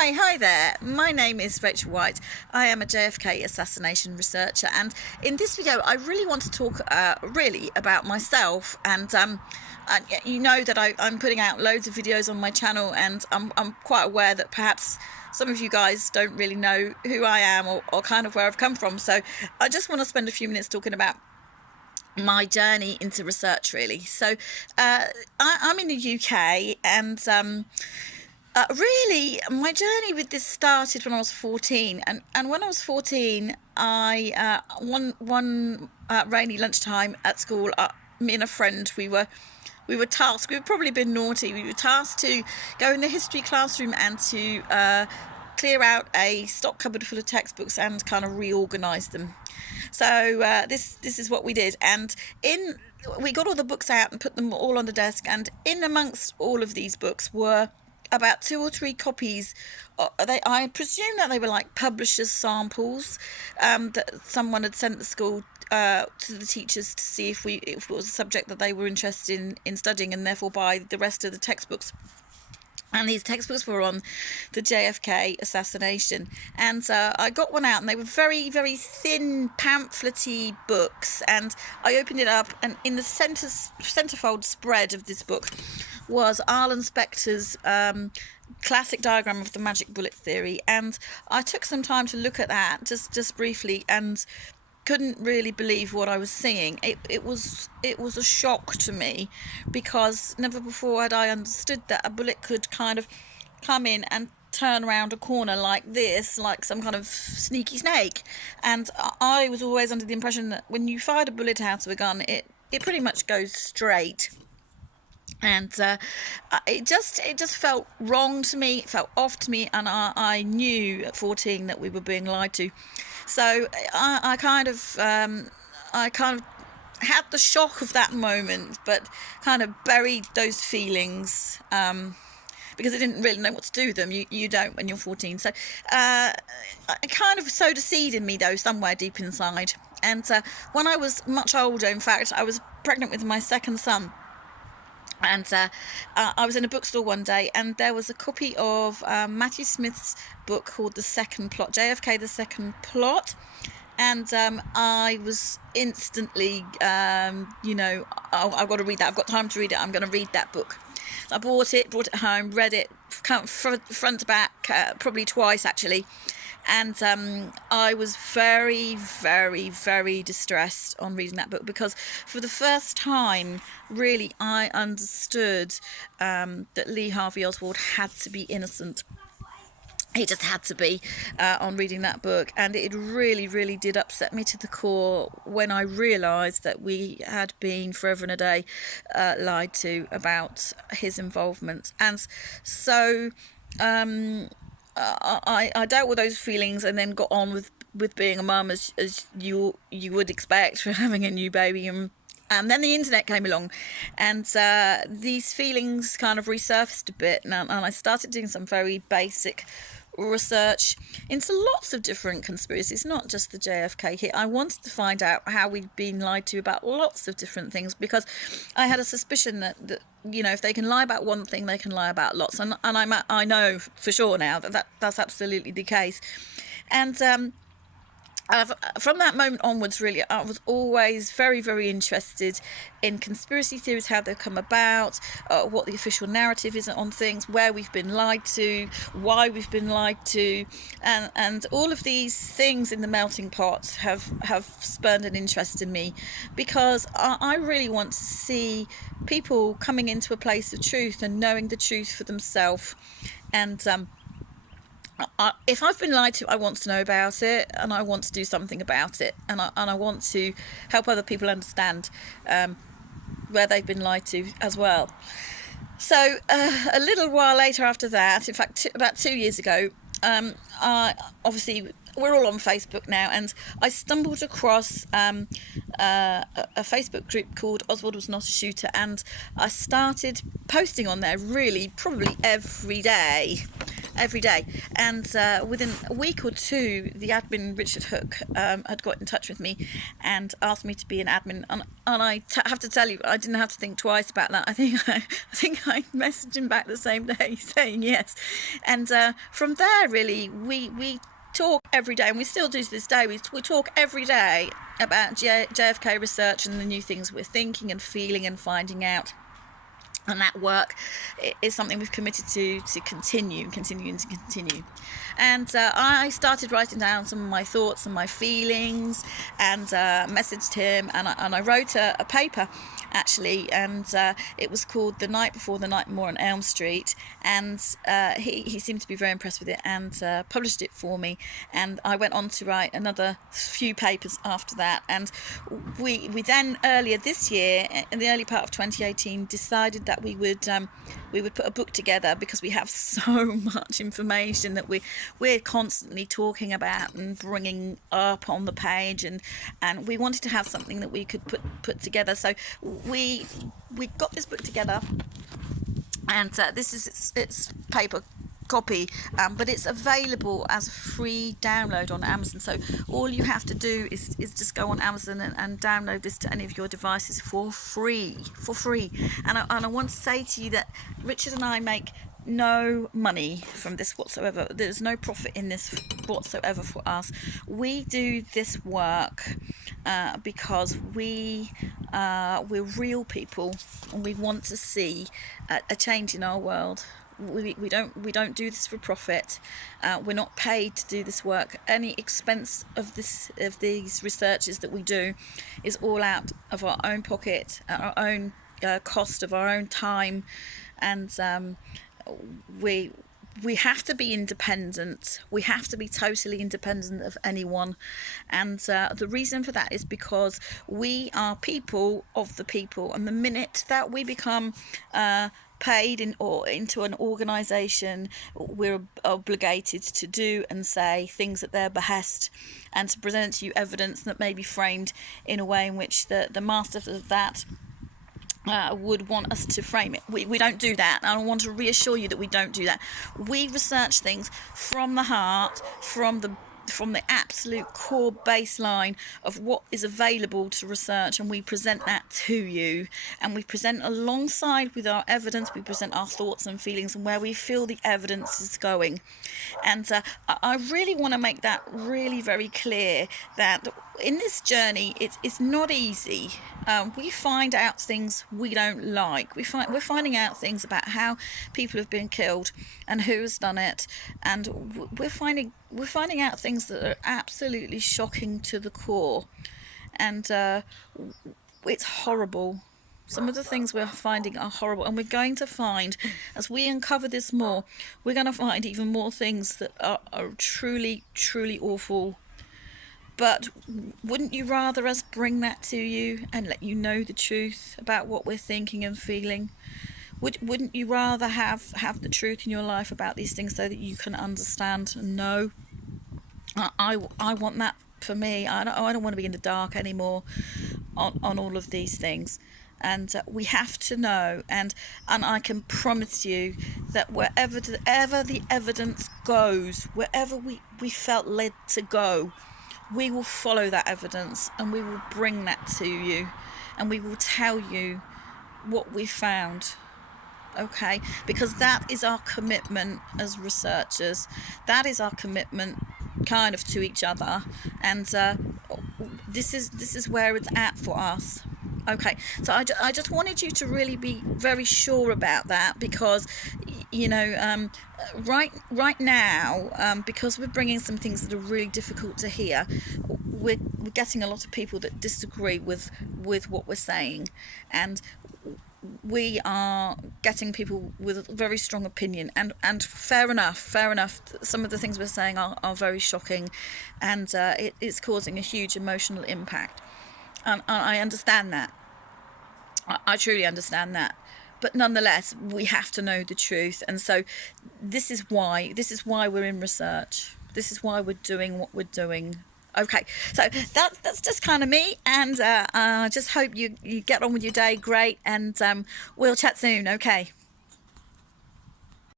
Hi there. My name is Rachel White. I am a JFK assassination researcher, and in this video, I really want to talk really about myself. And you know that I'm putting out loads of videos on my channel, and I'm quite aware that perhaps some of you guys don't really know who I am or kind of where I've come from. So I just want to spend a few minutes talking about my journey into research, really. So I'm in the UK, and really, my journey with this started when I was 14, and when I was 14, I one rainy lunchtime at school, me and a friend, we were tasked. We'd probably been naughty. We were tasked to go in the history classroom and to clear out a stock cupboard full of textbooks and kind of reorganise them. So this is what we did, and we got all the books out and put them all on the desk, and in amongst all of these books were about 2 or 3 copies. I presume that they were like publishers' samples that someone had sent the school to the teachers to see if it was a subject that they were interested in studying, and therefore buy the rest of the textbooks. And these textbooks were on the JFK assassination. And I got one out, and they were very, very thin, pamphlet-y books. And I opened it up, and in the centerfold spread of this book was Arlen Specter's classic diagram of the magic bullet theory. And I took some time to look at that, just briefly, and couldn't really believe what I was seeing. It was a shock to me, because never before had I understood that a bullet could kind of come in and turn around a corner like this, like some kind of sneaky snake. And I was always under the impression that when you fired a bullet out of a gun, it pretty much goes straight. And it just felt wrong to me. It felt off to me, and I knew at 14 that we were being lied to. So I kind of had the shock of that moment, but kind of buried those feelings because I didn't really know what to do with them. You don't when you're 14. So it kind of sowed a seed in me, though, somewhere deep inside. And when I was much older, in fact, I was pregnant with my second son. And I was in a bookstore one day, and there was a copy of Matthew Smith's book called The Second Plot, JFK, The Second Plot. And I was instantly, I've got to read that. I've got time to read it. I'm going to read that book. I brought it home, read it front to back, probably twice, actually. And I was very, very, very distressed on reading that book, because for the first time, really, I understood that Lee Harvey Oswald had to be innocent. He just had to be on reading that book. And it really, really did upset me to the core when I realised that we had been forever and a day lied to about his involvement. And so I dealt with those feelings, and then got on with being a mum, as you would expect for having a new baby. And then the internet came along, and these feelings kind of resurfaced a bit, and I started doing some very basic research into lots of different conspiracies, not just the JFK hit. I wanted to find out how we'd been lied to about lots of different things, because I had a suspicion that if they can lie about one thing, they can lie about lots, and I know for sure now that's absolutely the case. And from that moment onwards, really, I was always very, very interested in conspiracy theories, how they come about, what the official narrative is on things, where we've been lied to, why we've been lied to, and all of these things in the melting pot have spurned an interest in me, because I really want to see people coming into a place of truth and knowing the truth for themselves. And if I've been lied to, I want to know about it, and I want to do something about it, and I want to help other people understand where they've been lied to as well. So a little while later after that, in fact, about 2 years ago, obviously we're all on Facebook now, and I stumbled across a Facebook group called Oswald Was Not a Shooter, and I started posting on there really probably every day. every day. And within a week or two, the admin, Richard Hook, had got in touch with me and asked me to be an admin. And have to tell you, I didn't have to think twice about that. I think I messaged him back the same day saying yes. And from there, really, we talk every day, and we still do to this day. We talk every day about JFK research and the new things we're thinking and feeling and finding out. And that work is something we've committed to continue. And I started writing down some of my thoughts and my feelings, and messaged him, and I wrote a paper actually, and it was called The Night Before the Nightmare on Elm Street, and he seemed to be very impressed with it, and published it for me. And I went on to write another few papers after that, and we then earlier this year, in the early part of 2018, decided that we would put a book together, because we have so much information that we're constantly talking about and bringing up on the page, and we wanted to have something that we could put together. So we got this book together, and this is its paper copy, but it's available as a free download on Amazon. So all you have to do is just go on Amazon and download this to any of your devices for free. And I want to say to you that Richard and I make no money from this whatsoever. There's no profit in this whatsoever for us. We do this work because we're real people, and we want to see a change in our world. We don't do this for profit. We're not paid to do this work. Any expense of these researches that we do is all out of our own pocket, our own cost of our own time, and we have to be independent. We have to be totally independent of anyone, and the reason for that is because we are people of the people, and the minute that we become paid into an organisation, we're obligated to do and say things at their behest, and to present to you evidence that may be framed in a way in which the master of that would want us to frame it. We don't do that. I want to reassure you that we don't do that. We research things from the heart, from the absolute core baseline of what is available to research, and we present that to you, and we present alongside with our evidence, we present our thoughts and feelings and where we feel the evidence is going. And I really want to make that really very clear, that in this journey it's not easy. We find out things we don't like. We're finding out things about how people have been killed and who has done it, and we're finding out things that are absolutely shocking to the core, and it's horrible. Some of the things we're finding are horrible, and we're going to find, as we uncover this more, we're going to find even more things that are truly, truly awful. But wouldn't you rather us bring that to you and let you know the truth about what we're thinking and feeling? Wouldn't you rather have the truth in your life about these things so that you can understand and know? I want that for me. I don't want to be in the dark anymore on all of these things. And we have to know, and I can promise you that wherever the evidence goes, wherever we felt led to go, we will follow that evidence, and we will bring that to you, and we will tell you what we found. Okay, because that is our commitment as researchers. That is our commitment kind of to each other, and this is where it's at for us. Okay, so I just wanted you to really be very sure about that, because right now, because we're bringing some things that are really difficult to hear, we're getting a lot of people that disagree with what we're saying, and we are getting people with a very strong opinion, and fair enough. Some of the things we're saying are very shocking, and it's causing a huge emotional impact. I understand that. I truly understand that. But nonetheless, we have to know the truth, and so this is why we're in research. This is why we're doing what we're doing. Okay, so that's just kind of me, and I just hope you get on with your day great, and we'll chat soon. Okay.